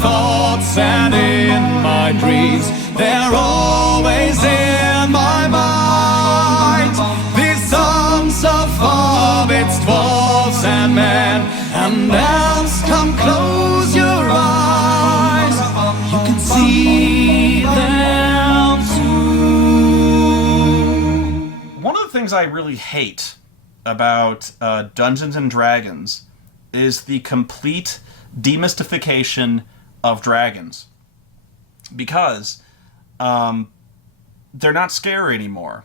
thoughts and in my dreams. They're always in my mind. These songs of hobbits, dwarves and men, and elves, come close your eyes. You can see them too. One of the things I really hate about Dungeons and Dragons is the complete demystification of dragons, because they're not scary anymore.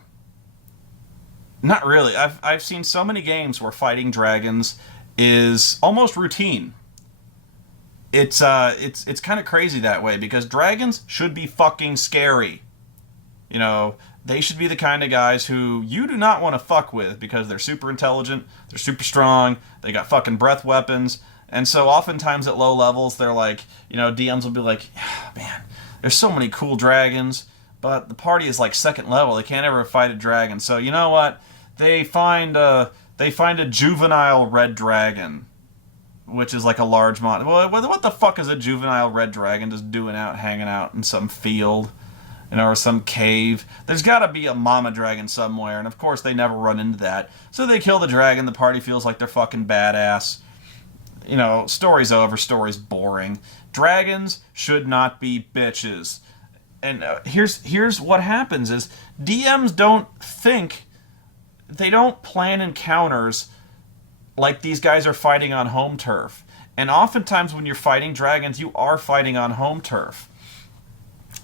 Not really. I've seen so many games where fighting dragons is almost routine. It's kind of crazy that way, because dragons should be fucking scary. You know, they should be the kind of guys who you do not want to fuck with, because they're super intelligent, they're super strong, they got fucking breath weapons. And so oftentimes at low levels, they're like, you know, DMs will be like, oh, man, there's so many cool dragons, but the party is like second level. They can't ever fight a dragon. So you know what? They find a juvenile red dragon, which is like a large mon. Well, what the fuck is a juvenile red dragon just doing out, hanging out in some field, you know, or some cave? There's got to be a mama dragon somewhere, and of course they never run into that. So they kill the dragon. The party feels like they're fucking badass. You know, story's over, story's boring. Dragons should not be bitches. And here's what happens is DMs don't plan encounters like these guys are fighting on home turf. And oftentimes when you're fighting dragons, you are fighting on home turf.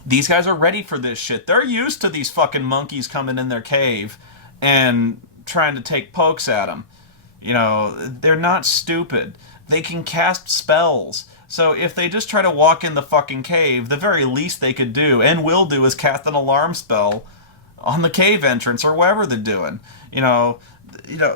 These guys are ready for this shit. They're used to these fucking monkeys coming in their cave and trying to take pokes at them. You know, they're not stupid. They can cast spells. So if they just try to walk in the fucking cave, the very least they could do, and will do, is cast an alarm spell on the cave entrance or wherever they're doing. You know,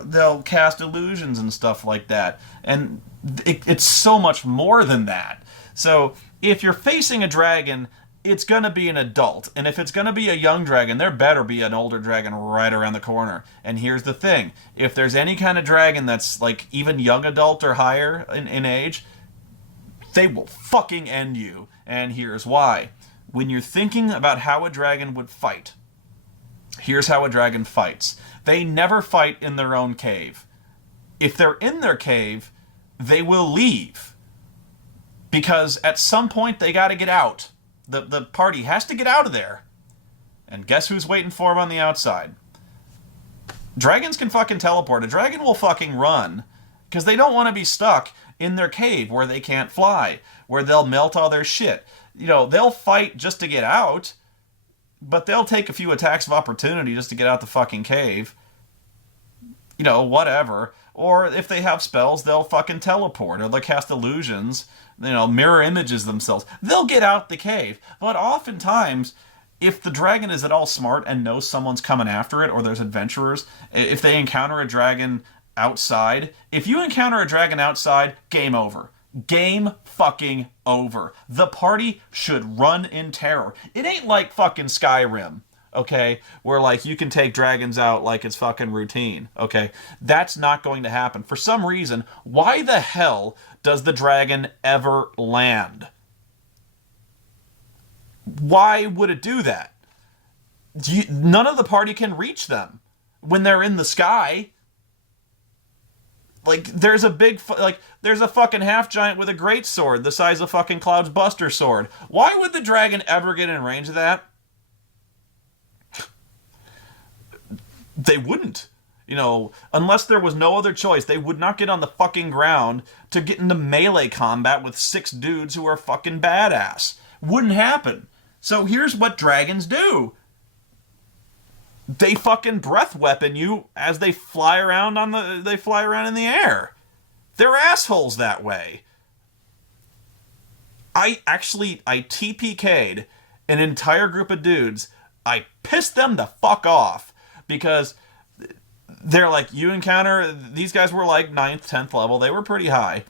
they'll cast illusions and stuff like that. And it's so much more than that. So if you're facing a dragon, it's going to be an adult. And if it's going to be a young dragon, there better be an older dragon right around the corner. And here's the thing. If there's any kind of dragon that's like even young adult or higher in age, they will fucking end you. And here's why. When you're thinking about how a dragon would fight, here's how a dragon fights. They never fight in their own cave. If they're in their cave, they will leave. Because at some point they got to get out. The party has to get out of there. And guess who's waiting for them on the outside? Dragons can fucking teleport. A dragon will fucking run. Because they don't want to be stuck in their cave where they can't fly. Where they'll melt all their shit. You know, they'll fight just to get out. But they'll take a few attacks of opportunity just to get out the fucking cave. You know, whatever. Or if they have spells, they'll fucking teleport. Or they'll cast illusions. You know, mirror images themselves. They'll get out the cave. But oftentimes, if the dragon is at all smart and knows someone's coming after it, or there's adventurers, if they encounter a dragon outside, if you encounter a dragon outside, game over. Game fucking over. The party should run in terror. It ain't like fucking Skyrim, okay, where like you can take dragons out like it's fucking routine, okay? That's not going to happen. For some reason, why the hell does the dragon ever land? Why would it do that? None of the party can reach them when they're in the sky. Like, there's a there's a fucking half-giant with a great sword the size of fucking Cloud's Buster sword. Why would the dragon ever get in range of that? They wouldn't. You know, unless there was no other choice, they would not get on the fucking ground to get into melee combat with 6 dudes who are fucking badass. Wouldn't happen. So here's what dragons do. They fucking breath weapon you as they fly around in the air. They're assholes that way. I TPK'd an entire group of dudes. I pissed them the fuck off because they're like, you encounter, these guys were like 9th, 10th level. They were pretty high.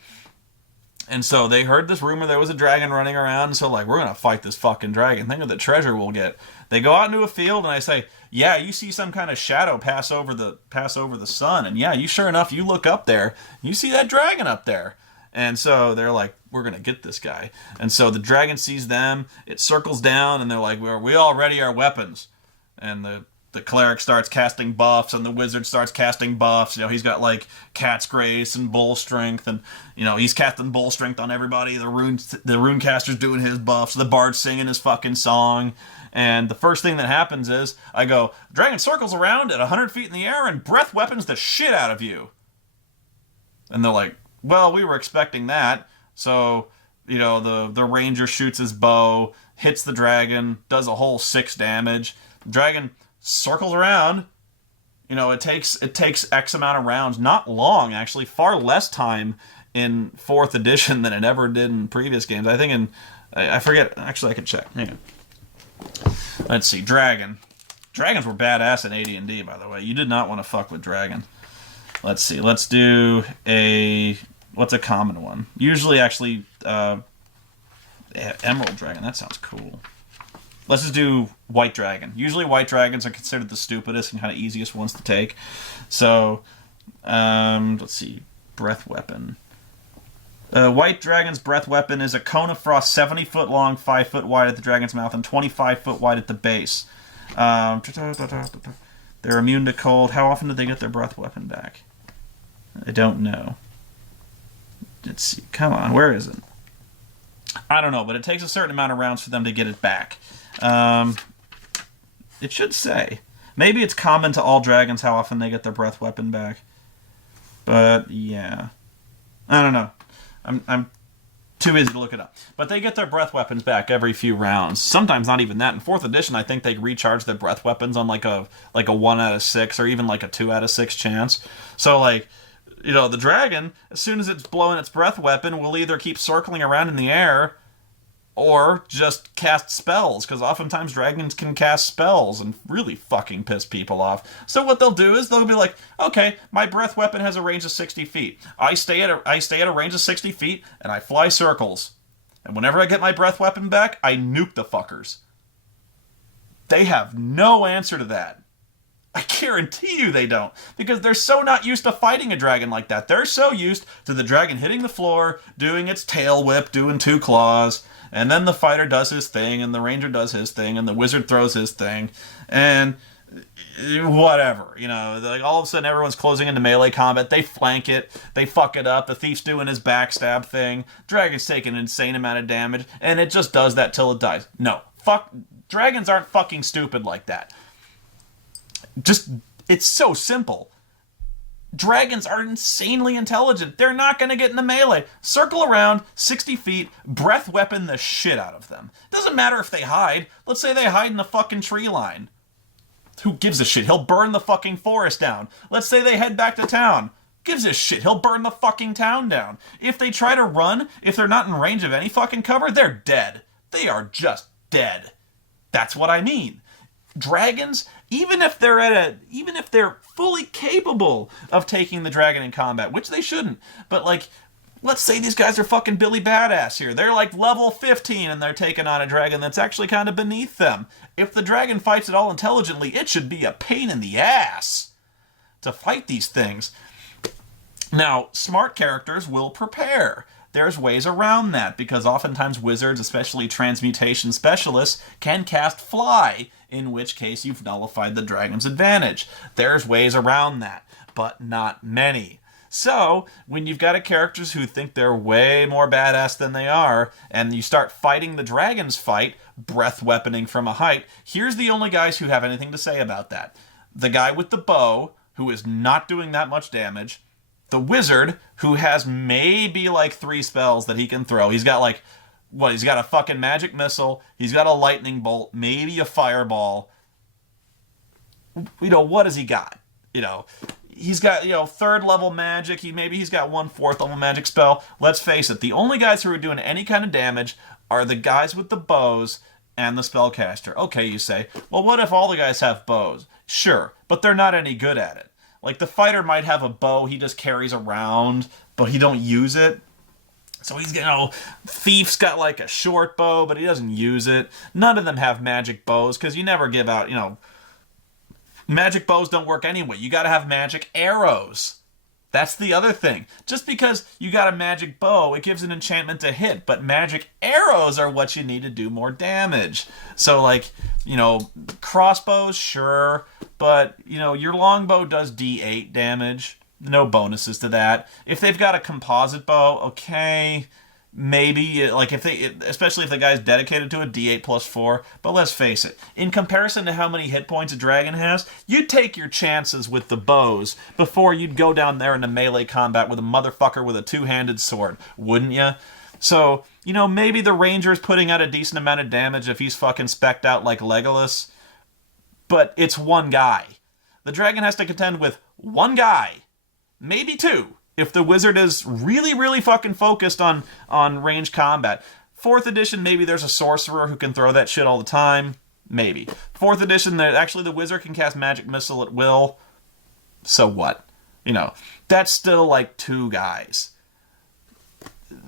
And so they heard this rumor there was a dragon running around, and so like, we're going to fight this fucking dragon. Think of the treasure we'll get. They go out into a field, and I say, yeah, you see some kind of shadow pass over the sun, and yeah, you sure enough, you look up there, you see that dragon up there. And so they're like, we're going to get this guy. And so the dragon sees them, it circles down, and they're like, we all ready our weapons. And the cleric starts casting buffs, and the wizard starts casting buffs. You know, he's got like cat's grace and bull strength, and you know, he's casting bull strength on everybody. The rune caster's doing his buffs, the bard's singing his fucking song. And the first thing that happens is I go, dragon circles around at 100 feet in the air and breath weapons the shit out of you. And they're like, well, we were expecting that. So, you know, the ranger shoots his bow, hits the dragon, does a whole 6 damage. The dragon circles around. You know, it takes X amount of rounds. Not long, actually. Far less time in 4th edition than it ever did in previous games. I think I forget. Actually, I can check. Hang on. Let's see. Dragon. Dragons were badass in AD&D, by the way. You did not want to fuck with dragon. Let's see. Let's do what's a common one? Usually, actually, Emerald Dragon. That sounds cool. Let's just do White Dragon. Usually, White Dragons are considered the stupidest and kind of easiest ones to take. So, let's see. Breath Weapon. White Dragon's breath weapon is a cone of frost 70 foot long, 5 foot wide at the dragon's mouth, and 25 foot wide at the base. They're immune to cold. How often do they get their breath weapon back? I don't know. Let's see. Come on, where is it? I don't know, but it takes a certain amount of rounds for them to get it back. It should say. Maybe it's common to all dragons how often they get their breath weapon back. But, yeah. I don't know. I'm too busy to look it up. But they get their breath weapons back every few rounds. Sometimes not even that. In 4th edition, I think they recharge their breath weapons on like a 1 out of 6 or even like a 2 out of 6 chance. So like, you know, the dragon, as soon as it's blowing its breath weapon, will either keep circling around in the air or just cast spells, because oftentimes dragons can cast spells and really fucking piss people off. So what they'll do is they'll be like, okay, my breath weapon has a range of 60 feet. I stay at a range of 60 feet, and I fly circles. And whenever I get my breath weapon back, I nuke the fuckers. They have no answer to that. I guarantee you they don't, because they're so not used to fighting a dragon like that. They're so used to the dragon hitting the floor, doing its tail whip, doing 2 claws, and then the fighter does his thing, and the ranger does his thing, and the wizard throws his thing, and whatever, you know, like all of a sudden everyone's closing into melee combat, they flank it, they fuck it up, the thief's doing his backstab thing, dragon's taking an insane amount of damage, and it just does that till it dies. No, dragons aren't fucking stupid like that. Just, it's so simple. Dragons are insanely intelligent. They're not going to get in the melee. Circle around 60 feet, breath weapon the shit out of them. Doesn't matter if they hide. Let's say they hide in the fucking tree line. Who gives a shit? He'll burn the fucking forest down. Let's say they head back to town. Gives a shit? He'll burn the fucking town down. If they try to run, if they're not in range of any fucking cover, they're dead. They are just dead. That's what I mean. Dragons, even if they're fully capable of taking the dragon in combat, which they shouldn't, but like, let's say these guys are fucking Billy Badass here. They're like level 15 and they're taking on a dragon that's actually kind of beneath them. If the dragon fights at all intelligently, it should be a pain in the ass to fight these things. Now, smart characters will prepare. There's ways around that, because oftentimes wizards, especially transmutation specialists, can cast fly, in which case you've nullified the dragon's advantage. There's ways around that, but not many. So, when you've got characters who think they're way more badass than they are, and you start fighting the dragon's fight, breath weaponing from a height, here's the only guys who have anything to say about that. The guy with the bow, who is not doing that much damage, the wizard, who has maybe like 3 spells that he can throw. He's got like, he's got a fucking magic missile, he's got a lightning bolt, maybe a fireball. You know, what has he got? You know, he's got, 3rd level magic, he's got 1 4th level magic spell. Let's face it, the only guys who are doing any kind of damage are the guys with the bows and the spellcaster. Okay, you say, well, what if all the guys have bows? Sure, but they're not any good at it. Like, the fighter might have a bow he just carries around, but he don't use it. So he's, Thief's got like a short bow, but he doesn't use it. None of them have magic bows, because you never give out, magic bows don't work anyway. You gotta have magic arrows. That's the other thing. Just because you got a magic bow, it gives an enchantment to hit, but magic arrows are what you need to do more damage. So, like, you know, crossbows, sure, but, you know, your longbow does D8 damage. No bonuses to that. If they've got a composite bow, okay, maybe, like, if they, especially if the guy's dedicated to a D8 plus 4, but let's face it, in comparison to how many hit points a dragon has, you'd take your chances with the bows before you'd go down there into melee combat with a motherfucker with a two-handed sword, wouldn't you? So, you know, maybe the ranger's putting out a decent amount of damage if he's fucking specced out like Legolas, but it's one guy. The dragon has to contend with one guy, maybe two, if the wizard is really, really fucking focused on range combat. 4th edition, maybe there's a sorcerer who can throw that shit all the time. Maybe. 4th edition, actually the wizard can cast magic missile at will. So what? You know, that's still like 2 guys.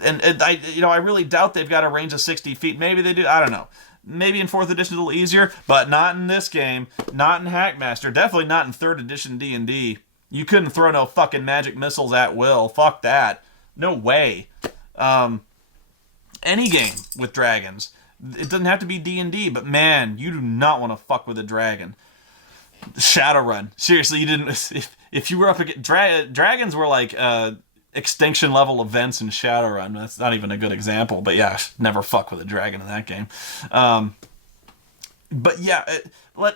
And I really doubt they've got a range of 60 feet. Maybe they do. I don't know. Maybe in 4th edition a little easier, but not in this game. Not in Hackmaster. Definitely not in 3rd edition D&D. You couldn't throw no fucking magic missiles at will. Fuck that. No way. Any game with dragons. It doesn't have to be D&D, but man, you do not want to fuck with a dragon. Shadowrun. Seriously, you didn't... If you were up against... dragons were like extinction level events in Shadowrun. That's not even a good example, but yeah, never fuck with a dragon in that game. But yeah...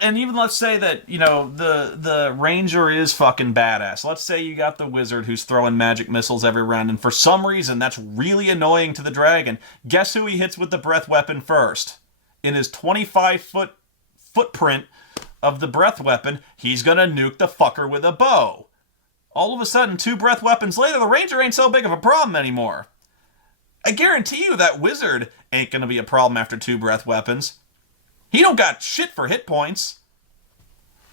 And even let's say that, you know, the ranger is fucking badass. Let's say you got the wizard who's throwing magic missiles every round, and for some reason that's really annoying to the dragon. Guess who he hits with the breath weapon first? In his 25-foot footprint of the breath weapon, he's gonna nuke the fucker with a bow. All of a sudden, 2 breath weapons later, the ranger ain't so big of a problem anymore. I guarantee you that wizard ain't gonna be a problem after 2 breath weapons. He don't got shit for hit points.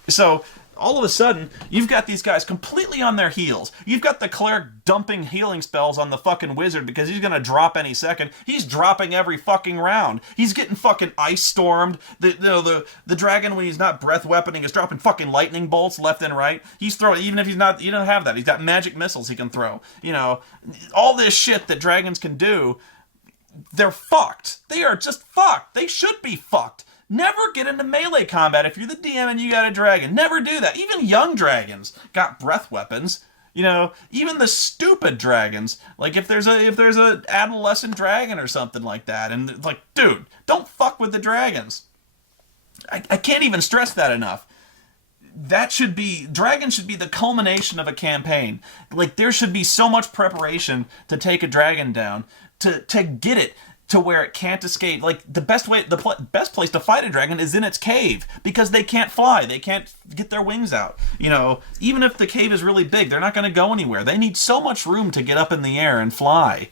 So, all of a sudden, you've got these guys completely on their heels. You've got the cleric dumping healing spells on the fucking wizard because he's gonna drop any second. He's dropping every fucking round. He's getting fucking ice stormed. The dragon, when he's not breath weaponing, is dropping fucking lightning bolts left and right. He's throwing, even if he's not, you don't have that. He's got magic missiles he can throw. You know, all this shit that dragons can do, they're fucked. They are just fucked. They should be fucked. Never get into melee combat if you're the DM and you got a dragon. Never do that. Even young dragons got breath weapons. You know, even the stupid dragons. Like if there's a adolescent dragon or something like that, and it's like, dude, don't fuck with the dragons. I can't even stress that enough. Dragon should be the culmination of a campaign. Like there should be so much preparation to take a dragon down, to get it to where it can't escape. Like the best place to fight a dragon is in its cave, because they can't fly, they can't get their wings out. You know, even if the cave is really big, they're not going to go anywhere. They need so much room to get up in the air and fly.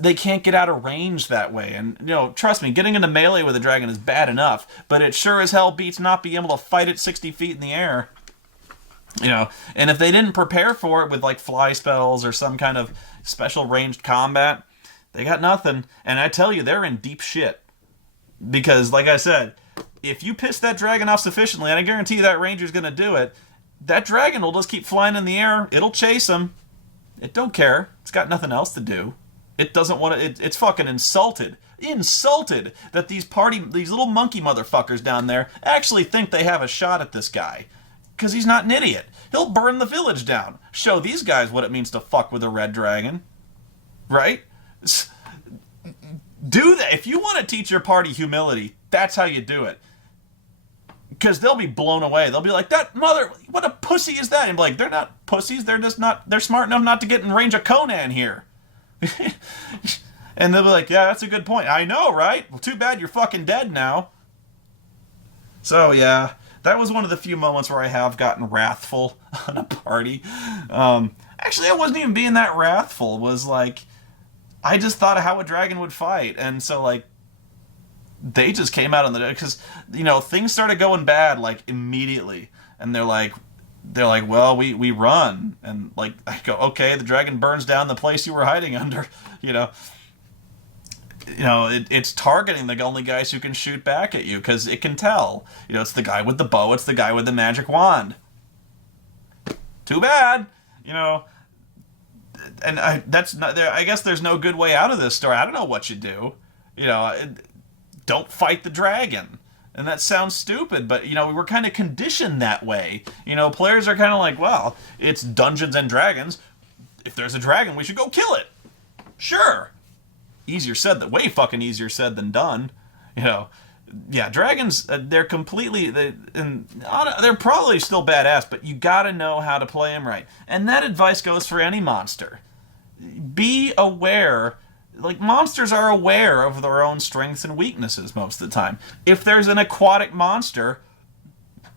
They can't get out of range that way. And you know, trust me, getting into melee with a dragon is bad enough, but it sure as hell beats not being able to fight it 60 feet in the air. You know, and if they didn't prepare for it with like fly spells or some kind of special ranged combat, they got nothing. And I tell you, they're in deep shit. Because, like I said, if you piss that dragon off sufficiently, and I guarantee you that ranger's going to do it, that dragon will just keep flying in the air. It'll chase him. It don't care. It's got nothing else to do. It doesn't want to... It's fucking insulted. Insulted that these little monkey motherfuckers down there actually think they have a shot at this guy. Because he's not an idiot. He'll burn the village down. Show these guys what it means to fuck with a red dragon. Right? Do that. If you want to teach your party humility, that's how you do it. Because they'll be blown away. They'll be like, what a pussy is that? And be like, they're not pussies. They're just not, they're smart enough not to get in range of Conan here. And they'll be like, yeah, that's a good point. I know, right? Well, too bad you're fucking dead now. So, yeah, that was one of the few moments where I have gotten wrathful on a party. Actually, I wasn't even being that wrathful. It was like, I just thought of how a dragon would fight, and so, like, they just came out on the... Because, you know, things started going bad, like, immediately. And they're like, well, we run. And, like, I go, okay, the dragon burns down the place you were hiding under, you know. You know, it's targeting the only guys who can shoot back at you, because it can tell. You know, it's the guy with the bow, it's the guy with the magic wand. Too bad. You know, and that's not there. I guess there's no good way out of this story. I don't know what you do. You know, don't fight the dragon. And that sounds stupid, but, you know, we were kind of conditioned that way. You know, players are kind of like, well, it's Dungeons and Dragons. If there's a dragon, we should go kill it. Sure. Easier said than, way fucking easier said than done. You know, yeah, dragons, they're completely, they're probably still badass, but you gotta know how to play them right. And that advice goes for any monster. Be aware. Like, monsters are aware of their own strengths and weaknesses most of the time. If there's an aquatic monster,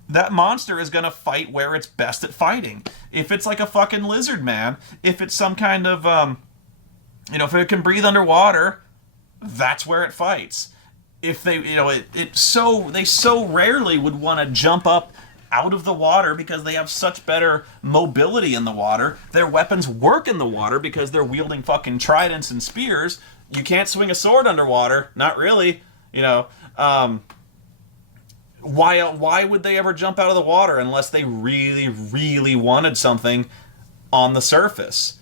that monster is going to fight where it's best at fighting. If it's like a fucking lizard man, if it's some kind of, you know, if it can breathe underwater, that's where it fights. If they, you know, they so rarely would want to jump up out of the water because they have such better mobility in the water. Their weapons work in the water because they're wielding fucking tridents and spears. You can't swing a sword underwater. Not really. You know, why would they ever jump out of the water unless they really, really wanted something on the surface?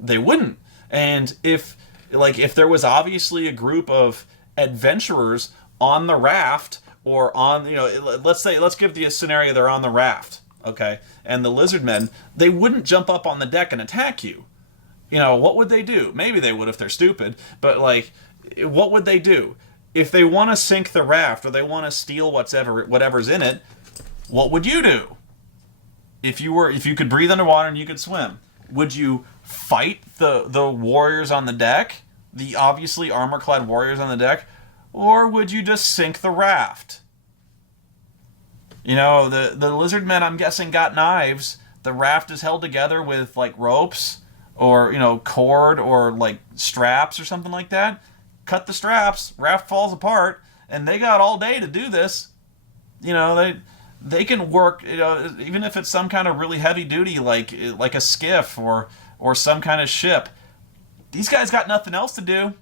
They wouldn't. And if there was obviously a group of adventurers on the raft, or on, you know, let's give the scenario they're on the raft, okay? And the lizard men, they wouldn't jump up on the deck and attack you. You know, what would they do? Maybe they would if they're stupid, but, like, what would they do? If they want to sink the raft or they want to steal whatever's in it, what would you do? If you could breathe underwater and you could swim, would you fight the warriors on the deck? The obviously armor-clad warriors on the deck? Or would you just sink the raft? You know, the lizard men, I'm guessing, got knives. The raft is held together with, like, ropes or, you know, cord or, like, straps or something like that. Cut the straps, raft falls apart, and they got all day to do this. You know, they can work, you know, even if it's some kind of really heavy duty, like a skiff or some kind of ship. These guys got nothing else to do.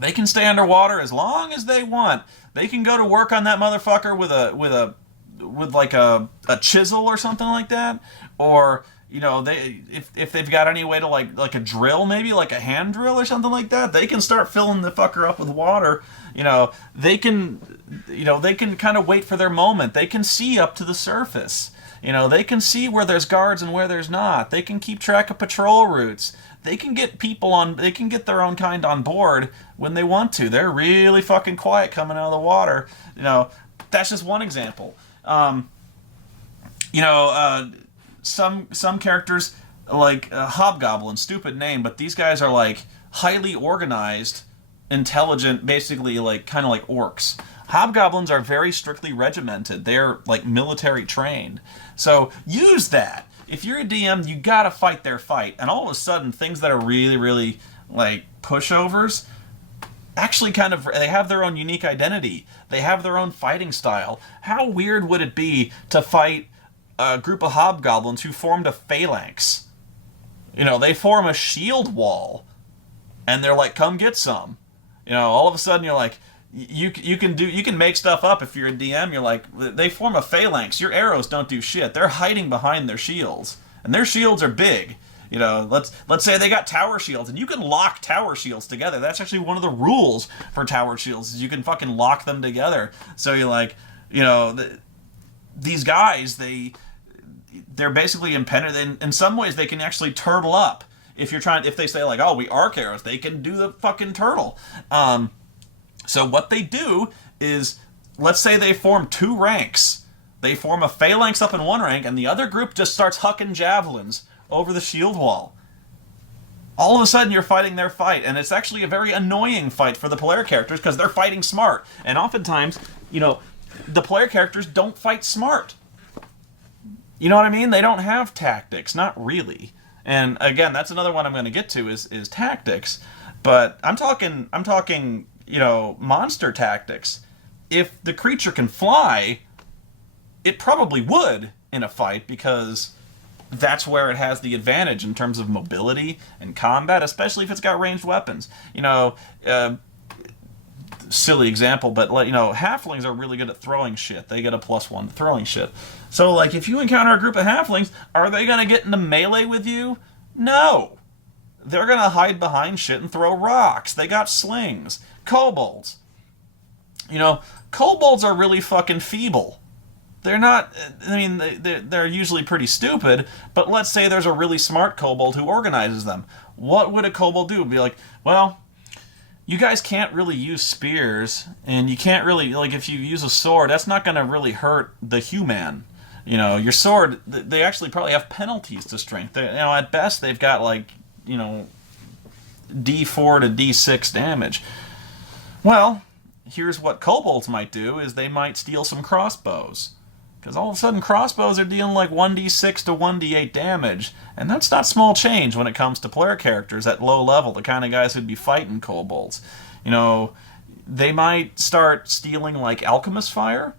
They can stay underwater as long as they want. They can go to work on that motherfucker with like a chisel or something like that, or, you know, if they've got any way to like a drill, maybe like a hand drill or something like that, they can start filling the fucker up with water. You know, they can kind of wait for their moment. They can see up to the surface. You know, they can see where there's guards and where there's not. They can keep track of patrol routes. They can get they can get their own kind on board when they want to. They're really fucking quiet coming out of the water. You know, that's just one example. You know, some characters, like Hobgoblin, stupid name, but these guys are like highly organized, intelligent, basically like kind of like orcs. Hobgoblins are very strictly regimented. They're like military trained. So use that. If you're a DM, you gotta fight their fight. And all of a sudden, things that are really, really like pushovers actually kind of, they have their own unique identity. They have their own fighting style. How weird would it be to fight a group of hobgoblins who formed a phalanx? You know, they form a shield wall, and they're like, come get some. You know, all of a sudden you're like, you can make stuff up if you're a DM. You're like, they form a phalanx. Your arrows don't do shit. They're hiding behind their shields, and their shields are big. You know, let's say they got tower shields, and you can lock tower shields together. That's actually one of the rules for tower shields, is you can fucking lock them together. So you're like, you know, these guys, they're basically impenetrable. In some ways, they can actually turtle up. If they say like, oh, we arc arrows, they can do the fucking turtle. So what they do is, let's say they form two ranks. They form a phalanx up in one rank, and the other group just starts hucking javelins over the shield wall. All of a sudden, you're fighting their fight, and it's actually a very annoying fight for the player characters because they're fighting smart. And oftentimes, you know, the player characters don't fight smart. You know what I mean? They don't have tactics, not really. And again, that's another one I'm going to get to is tactics. But I'm talking, you know, monster tactics. If the creature can fly, it probably would in a fight, because that's where it has the advantage in terms of mobility and combat, especially if it's got ranged weapons. You know, silly example, but halflings are really good at throwing shit. They get a +1 to throwing shit. So like if you encounter a group of halflings, are they gonna get into melee with you? No. They're gonna hide behind shit and throw rocks. They got slings. Kobolds. Kobolds are really fucking feeble. They're not, I mean, they're usually pretty stupid, but let's say there's a really smart kobold who organizes them. What would a kobold do? Be like, well, you guys can't really use spears, and you can't really, like, if you use a sword, that's not going to really hurt the human. Your sword, they actually probably have penalties to strength. At best, they've got, like, D4 to D6 damage. Well, here's what kobolds might do, is they might steal some crossbows. Because all of a sudden crossbows are dealing like 1d6 to 1d8 damage, and that's not small change when it comes to player characters at low level, the kind of guys who'd be fighting kobolds. They might start stealing like alchemist fire.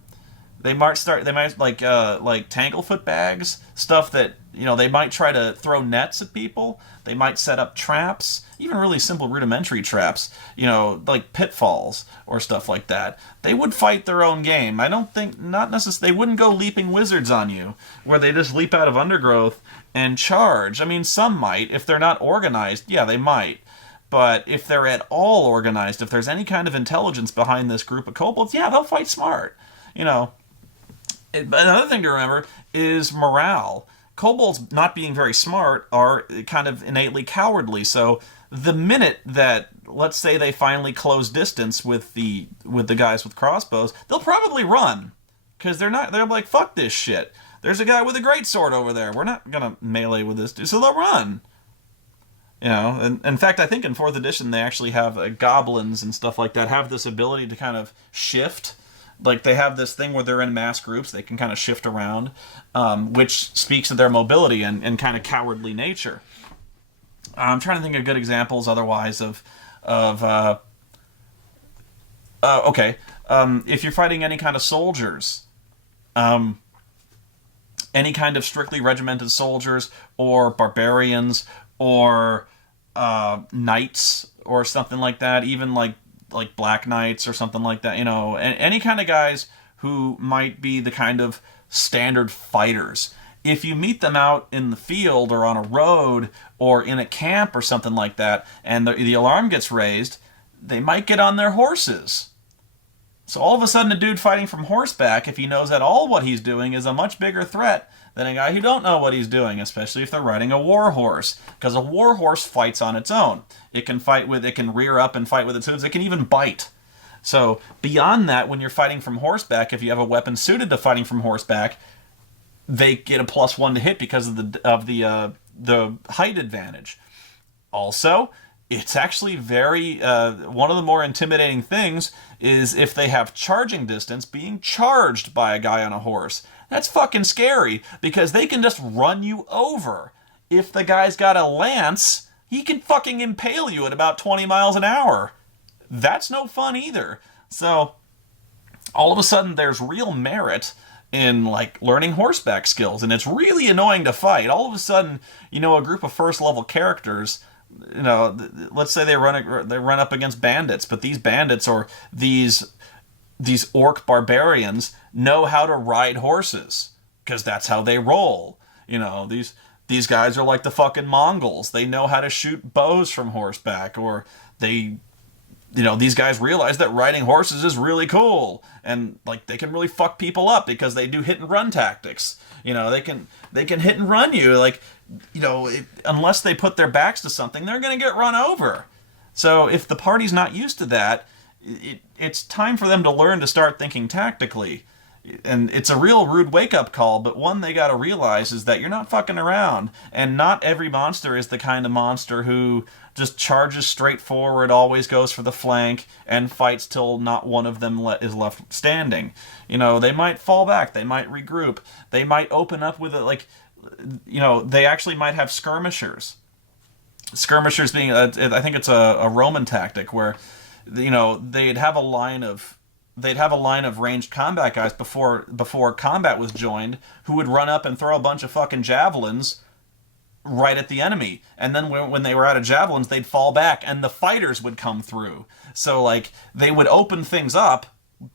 They might like tanglefoot bags, stuff that they might try to throw nets at people. They might set up traps, even really simple rudimentary traps, like pitfalls or stuff like that. They would fight their own game. I don't think, not necessarily, they wouldn't go leaping wizards on you, where they just leap out of undergrowth and charge. I mean, some might. If they're not organized, yeah, they might. But if they're at all organized, if there's any kind of intelligence behind this group of kobolds, yeah, they'll fight smart. Another thing to remember is morale. Kobolds, not being very smart, are kind of innately cowardly. So the minute that, let's say, they finally close distance with the guys with crossbows, they'll probably run, because they're like, fuck this shit. There's a guy with a great sword over there. We're not gonna melee with this dude, so they'll run. And in fact, I think in 4th edition they actually have goblins and stuff like that have this ability to kind of shift. Like, they have this thing where they're in mass groups, they can kind of shift around, which speaks to their mobility and kind of cowardly nature. I'm trying to think of good examples otherwise if you're fighting any kind of soldiers, any kind of strictly regimented soldiers, or barbarians, or knights, or something like that, even like Black Knights or something like that, any kind of guys who might be the kind of standard fighters. If you meet them out in the field or on a road or in a camp or something like that, and the alarm gets raised, they might get on their horses. So all of a sudden a dude fighting from horseback, if he knows at all what he's doing, is a much bigger threat than a guy who don't know what he's doing, especially if they're riding a war horse. Because a war horse fights on its own. It can rear up and fight with its hooves. It can even bite. So beyond that, when you're fighting from horseback, if you have a weapon suited to fighting from horseback, they get a +1 to hit because of the height advantage. Also, it's actually very one of the more intimidating things is if they have charging distance, being charged by a guy on a horse. That's fucking scary, because they can just run you over. If the guy's got a lance, he can fucking impale you at about 20 miles an hour. That's no fun either. So all of a sudden there's real merit in like learning horseback skills, and it's really annoying to fight. All of a sudden, a group of first level characters, let's say they run up against bandits, but these bandits or these orc barbarians know how to ride horses because that's how they roll. These guys are like the fucking Mongols. They know how to shoot bows from horseback, or these guys realize that riding horses is really cool, and like they can really fuck people up because they do hit and run tactics. They can hit and run you, like, unless they put their backs to something, they're going to get run over. So if the party's not used to that, it's time for them to learn to start thinking tactically. And it's a real rude wake-up call, but one they got to realize is that you're not fucking around, and not every monster is the kind of monster who just charges straight forward, always goes for the flank, and fights till not one of them is left standing. They might fall back, they might regroup, they might open up with they actually might have skirmishers. Skirmishers being, I think it's a Roman tactic where, they'd have a line of ranged combat guys before combat was joined, who would run up and throw a bunch of fucking javelins right at the enemy. And then when they were out of javelins, they'd fall back and the fighters would come through. So like they would open things up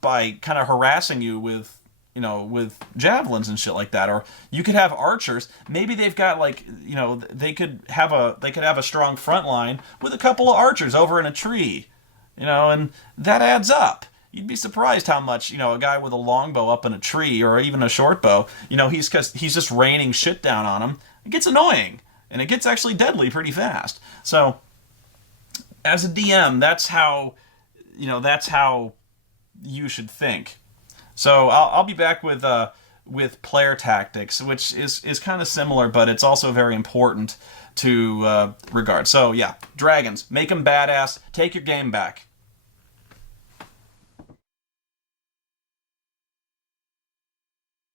by kind of harassing you with, you know, with javelins and shit like that. Or you could have archers. Maybe they've got like, you know, they could have a strong front line with a couple of archers over in a tree, you know, and that adds up. You'd be surprised how much, you know, a guy with a longbow up in a tree or even a short bow, you know, he's just raining shit down on him. It gets annoying, and it gets actually deadly pretty fast. So, as a DM, that's how you should think. So I'll be back with player tactics, which is kind of similar, but it's also very important to regard. So yeah, dragons, make them badass, take your game back.